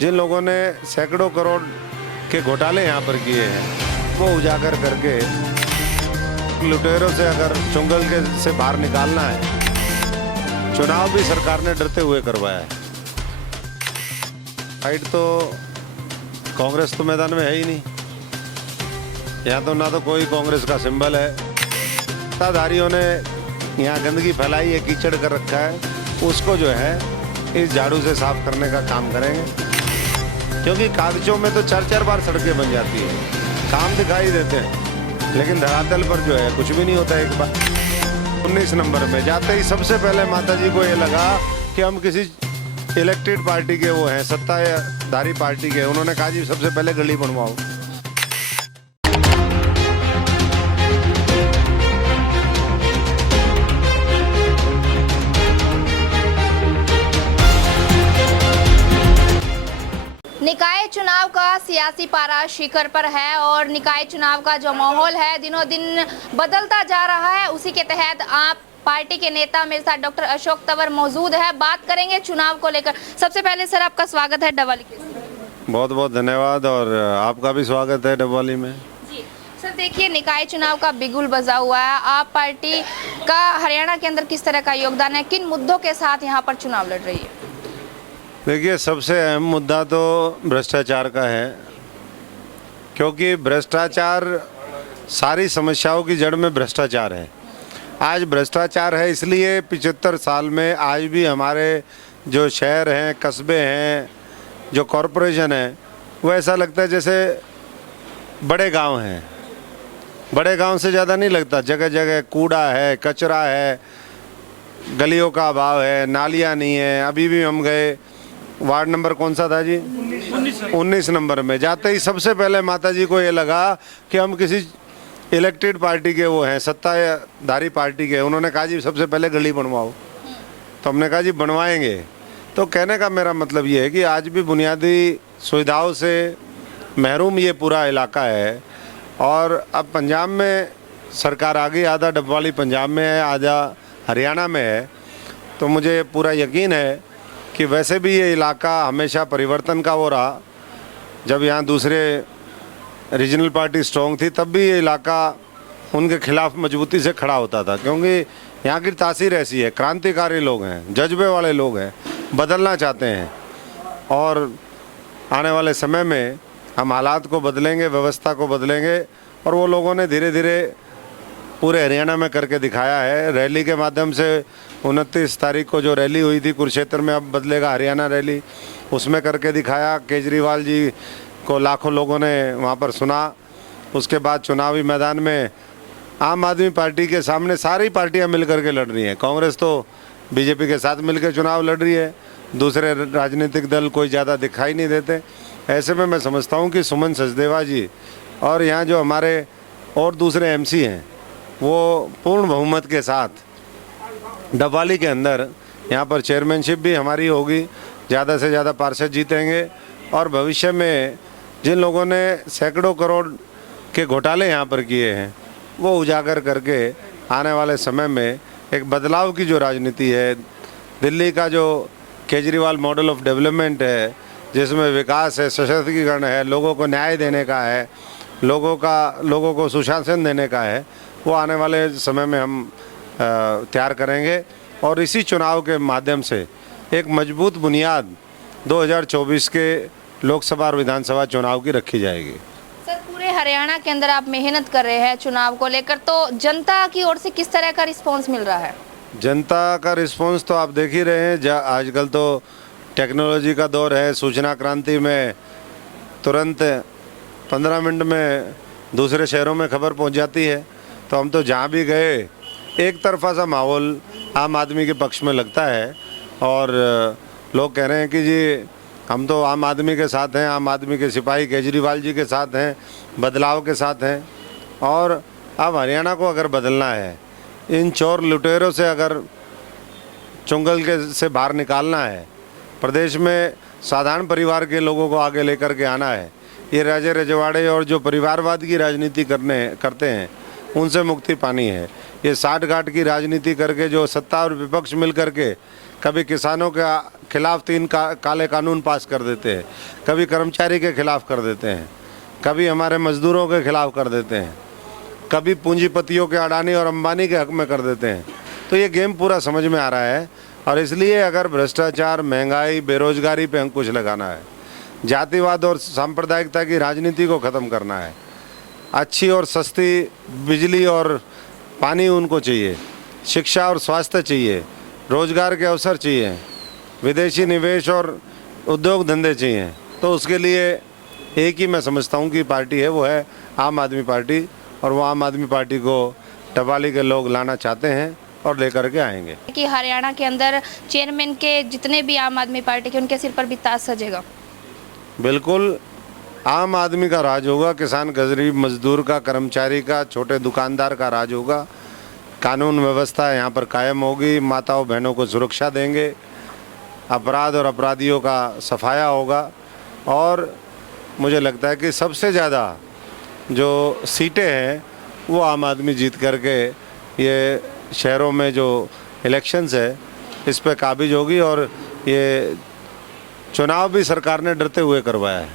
जिन लोगों ने सैकड़ों करोड़ के घोटाले यहाँ पर किए हैं वो उजागर करके लुटेरों से अगर चुंगल के से बाहर निकालना है, चुनाव भी सरकार ने डरते हुए करवाया है। फाइट तो कांग्रेस तो मैदान में है ही नहीं, यहाँ तो ना तो कोई कांग्रेस का सिंबल है। सत्ताधारियों ने यहाँ गंदगी फैलाई है, कीचड़ कर रखा है, उसको जो है इस झाड़ू से साफ करने का काम करेंगे। क्योंकि कागजों में तो 4-4 बार सड़कें बन जाती है, काम दिखाई देते हैं, लेकिन धरातल पर जो है कुछ भी नहीं होता। एक बार 19 नंबर में जाते ही सबसे पहले माता जी को ये लगा कि हम किसी इलेक्टेड पार्टी के वो हैं, सत्ताधारी पार्टी के। उन्होंने कहा जी सबसे पहले गली बनवाओ। निकाय चुनाव का सियासी पारा शिखर पर है और निकाय चुनाव का जो माहौल है दिनों दिन बदलता जा रहा है। उसी के तहत आप पार्टी के नेता मेरे साथ डॉक्टर अशोक तंवर मौजूद है। बात करेंगे चुनाव को लेकर। सबसे पहले सर आपका स्वागत है डबवाली के। बहुत बहुत धन्यवाद और आपका भी स्वागत है डबवाली में। जी सर, देखिए निकाय चुनाव का बिगुल बजा हुआ है। आप पार्टी का हरियाणा के अंदर किस तरह का योगदान है, किन मुद्दों के साथ यहाँ पर चुनाव लड़ रही है? देखिए, सबसे अहम मुद्दा तो भ्रष्टाचार का है, क्योंकि भ्रष्टाचार सारी समस्याओं की जड़ में भ्रष्टाचार है। आज भ्रष्टाचार है, इसलिए 75 साल में आज भी हमारे जो शहर हैं, कस्बे हैं, जो कॉरपोरेशन है, वो ऐसा लगता है जैसे बड़े गांव हैं। बड़े गांव से ज़्यादा नहीं लगता। जगह जगह कूड़ा है, कचरा है, गलियों का अभाव है, नालियाँ नहीं है। अभी भी हम गए, वार्ड नंबर कौन सा था जी? 19 नंबर में जाते ही सबसे पहले माता जी को ये लगा कि हम किसी इलेक्टेड पार्टी के वो हैं, सत्ताधारी पार्टी के। उन्होंने कहा जी सबसे पहले गली बनवाओ। तो हमने कहा जी बनवाएंगे। तो कहने का मेरा मतलब ये है कि आज भी बुनियादी सुविधाओं से महरूम ये पूरा इलाका है। और अब पंजाब में सरकार आ गई, आधा डबवाली पंजाब में है, आधा हरियाणा में है। तो मुझे पूरा यकीन है कि वैसे भी ये इलाका हमेशा परिवर्तन का वो रहा। जब यहाँ दूसरे रीजनल पार्टी स्ट्रॉन्ग थी, तब भी ये इलाका उनके खिलाफ मजबूती से खड़ा होता था, क्योंकि यहाँ की तासीर ऐसी है। क्रांतिकारी लोग हैं, जज्बे वाले लोग हैं, बदलना चाहते हैं। और आने वाले समय में हम हालात को बदलेंगे, व्यवस्था को बदलेंगे। और वो लोगों ने धीरे धीरे पूरे हरियाणा में करके दिखाया है। रैली के माध्यम से 29 तारीख को जो रैली हुई थी कुरुक्षेत्र में, अब बदलेगा हरियाणा रैली, उसमें करके दिखाया। केजरीवाल जी को लाखों लोगों ने वहाँ पर सुना। उसके बाद चुनावी मैदान में आम आदमी पार्टी के सामने सारी पार्टियाँ मिल करके लड़ रही हैं। कांग्रेस तो बीजेपी के साथ मिलकर चुनाव लड़ रही है, दूसरे राजनीतिक दल कोई ज़्यादा दिखाई नहीं देते। ऐसे में मैं समझता हूँ कि सुमन सचदेवा जी और यहाँ जो हमारे और दूसरे एमसी हैं, वो पूर्ण बहुमत के साथ डबवाली के अंदर यहाँ पर चेयरमैनशिप भी हमारी होगी। ज़्यादा से ज़्यादा पार्षद जीतेंगे और भविष्य में जिन लोगों ने सैकड़ों करोड़ के घोटाले यहाँ पर किए हैं वो उजागर करके आने वाले समय में एक बदलाव की जो राजनीति है, दिल्ली का जो केजरीवाल मॉडल ऑफ डेवलपमेंट है, जिसमें विकास है, सशक्तिकरण है, लोगों को न्याय देने का है, लोगों को सुशासन देने का है, वो आने वाले समय में हम तैयार करेंगे। और इसी चुनाव के माध्यम से एक मजबूत बुनियाद 2024 के लोकसभा और विधानसभा चुनाव की रखी जाएगी। सर, पूरे हरियाणा के अंदर आप मेहनत कर रहे हैं चुनाव को लेकर, तो जनता की ओर से किस तरह का रिस्पांस मिल रहा है? जनता का रिस्पांस तो आप देख ही रहे हैं। आजकल तो टेक्नोलॉजी का दौर है, सूचना क्रांति में तुरंत 15 मिनट में दूसरे शहरों में खबर पहुंच जाती है। तो हम तो जहाँ भी गए एक तरफा सा माहौल आम आदमी के पक्ष में लगता है। और लोग कह रहे हैं कि जी हम तो आम आदमी के साथ हैं, आम आदमी के सिपाही केजरीवाल जी के साथ हैं, बदलाव के साथ हैं। और अब हरियाणा को अगर बदलना है, इन चोर लुटेरों से अगर चुंगल के से बाहर निकालना है, प्रदेश में साधारण परिवार के लोगों को आगे लेकर के आना है, ये राजे रजवाड़े और जो परिवारवाद की राजनीति करते हैं उनसे मुक्ति पानी है। ये साठ गांठ की राजनीति करके जो सत्ता और विपक्ष मिल करके कभी किसानों खिलाफ 3 काले कानून पास कर देते हैं, कभी कर्मचारी के खिलाफ कर देते हैं, कभी हमारे मजदूरों के खिलाफ कर देते हैं, कभी पूंजीपतियों के अडानी और अंबानी के हक में कर देते हैं। तो ये गेम पूरा समझ में आ रहा है और इसलिए अगर भ्रष्टाचार, महंगाई, बेरोजगारी पे अंकुश लगाना है, जातिवाद और सांप्रदायिकता की राजनीति को ख़त्म करना है, अच्छी और सस्ती बिजली और पानी उनको चाहिए, शिक्षा और स्वास्थ्य चाहिए, रोजगार के अवसर चाहिए, विदेशी निवेश और उद्योग धंधे चाहिए, तो उसके लिए एक ही मैं समझता हूँ कि पार्टी है, वो है आम आदमी पार्टी। और वो आम आदमी पार्टी को टपाली के लोग लाना चाहते हैं और लेकर के आएंगे। कि हरियाणा के अंदर चेयरमैन के जितने भी आम आदमी पार्टी के, उनके सिर पर भी ताज सजेगा। बिल्कुल आम आदमी का राज होगा, किसान, गरीब मजदूर का, कर्मचारी का, छोटे दुकानदार का राज होगा। कानून व्यवस्था यहाँ पर कायम होगी, माताओं बहनों को सुरक्षा देंगे, अपराध और अपराधियों का सफाया होगा। और मुझे लगता है कि सबसे ज़्यादा जो सीटें हैं वो आम आदमी जीत करके ये शहरों में जो इलेक्शंस है इस पे काबिज होगी। और ये चुनाव भी सरकार ने डरते हुए करवाया है,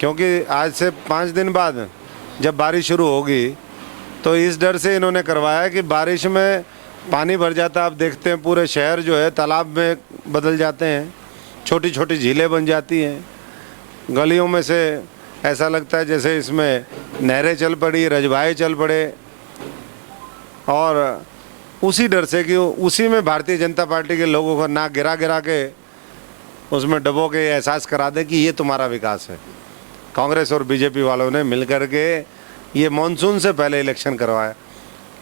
क्योंकि आज से 5 दिन बाद जब बारिश शुरू होगी तो इस डर से इन्होंने करवाया कि बारिश में पानी भर जाता है। आप देखते हैं पूरे शहर जो है तालाब में बदल जाते हैं, छोटी छोटी झीलें बन जाती हैं, गलियों में से ऐसा लगता है जैसे इसमें नहरें चल पड़ी, रजवाए चल पड़े। और उसी डर से कि उसी में भारतीय जनता पार्टी के लोगों को ना गिरा गिरा के उसमें डबो के एहसास करा दें कि ये तुम्हारा विकास है। कांग्रेस और बीजेपी वालों ने मिलकर के ये मॉनसून से पहले इलेक्शन करवाया,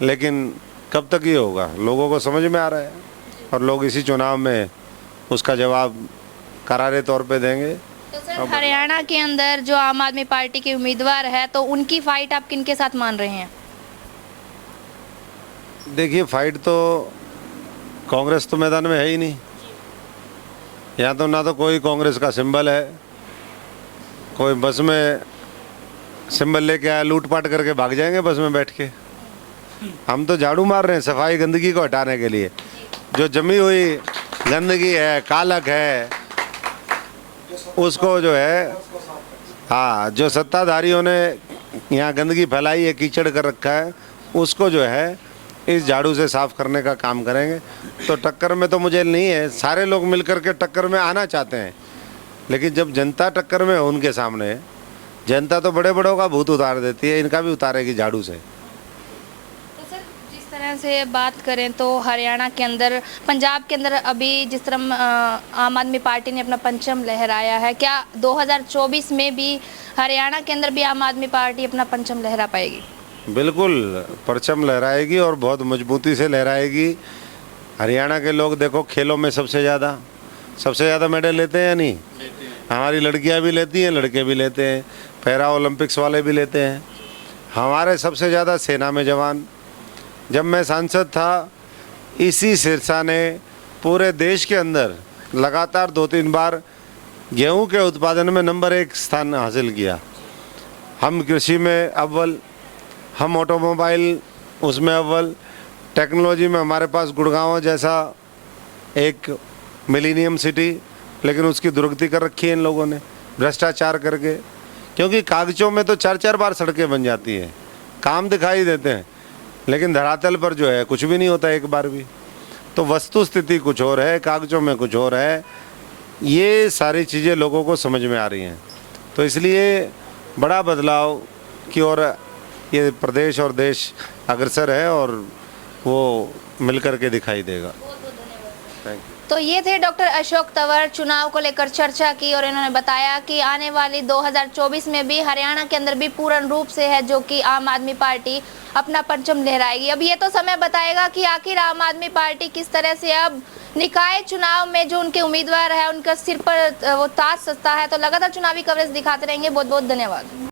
लेकिन कब तक ये होगा लोगों को समझ में आ रहा है और लोग इसी चुनाव में उसका जवाब करारे तौर पे देंगे। तो सर हरियाणा के अंदर जो आम आदमी पार्टी के उम्मीदवार है, तो उनकी फाइट आप किनके साथ मान रहे हैं? देखिए फाइट तो कांग्रेस तो मैदान में है ही नहीं। यहाँ तो ना तो कोई कांग्रेस का सिंबल है, कोई बस में सिंबल लेके आया लूटपाट करके भाग जाएंगे बस में बैठ के। हम तो झाड़ू मार रहे हैं सफाई गंदगी को हटाने के लिए। जो जमी हुई गंदगी है, कालक है, उसको जो है हाँ जो सत्ताधारियों ने यहाँ गंदगी फैलाई है, कीचड़ कर रखा है, उसको जो है इस झाड़ू से साफ करने का काम करेंगे। तो टक्कर में तो मुझे नहीं है, सारे लोग मिलकर के टक्कर में आना चाहते हैं, लेकिन जब जनता टक्कर में है उनके सामने, जनता तो बड़े बड़ों का भूत उतार देती है, इनका भी उतारेगी झाड़ू से। तो सर जिस तरह से बात करें तो हरियाणा के अंदर, पंजाब के अंदर अभी जिस तरह आम आदमी पार्टी ने अपना परचम लहराया है, क्या 2024 में भी हरियाणा के अंदर भी आम आदमी पार्टी अपना परचम लहरा पाएगी? बिल्कुल परचम लहराएगी और बहुत मजबूती से लहराएगी। हरियाणा के लोग देखो खेलों में सबसे ज़्यादा मेडल लेते हैं या नहीं? हमारी लड़कियां भी लेती हैं, लड़के भी लेते हैं, पैरा ओलंपिक्स वाले भी लेते हैं। हमारे सबसे ज़्यादा सेना में जवान। जब मैं सांसद था, इसी सिरसा ने पूरे देश के अंदर लगातार 2-3 बार गेहूं के उत्पादन में नंबर 1 स्थान हासिल किया। हम कृषि में अव्वल, हम ऑटोमोबाइल उसमें अव्वल, टेक्नोलॉजी में हमारे पास गुड़गांव जैसा एक मिलीनियम सिटी, लेकिन उसकी दुर्गति कर रखी है इन लोगों ने भ्रष्टाचार करके। क्योंकि कागजों में तो 4-4 बार सड़कें बन जाती हैं, काम दिखाई देते हैं, लेकिन धरातल पर जो है कुछ भी नहीं होता एक बार भी। तो वस्तु स्थिति कुछ और है, कागजों में कुछ और है। ये सारी चीज़ें लोगों को समझ में आ रही हैं। तो इसलिए बड़ा बदलाव की ओर ये प्रदेश और देश अग्रसर है और वो मिलकर के दिखाई देगा। Thank you. तो ये थे डॉक्टर अशोक तंवर, चुनाव को लेकर चर्चा की और इन्होंने बताया कि आने वाली 2024 में भी हरियाणा के अंदर भी पूर्ण रूप से है जो कि आम आदमी पार्टी अपना परचम लहराएगी। अब ये तो समय बताएगा कि आखिर आम आदमी पार्टी किस तरह से अब निकाय चुनाव में जो उनके उम्मीदवार है उनका सिर पर वो ताज सजता है। तो लगातार चुनावी कवरेज दिखाते रहेंगे। बहुत बहुत धन्यवाद।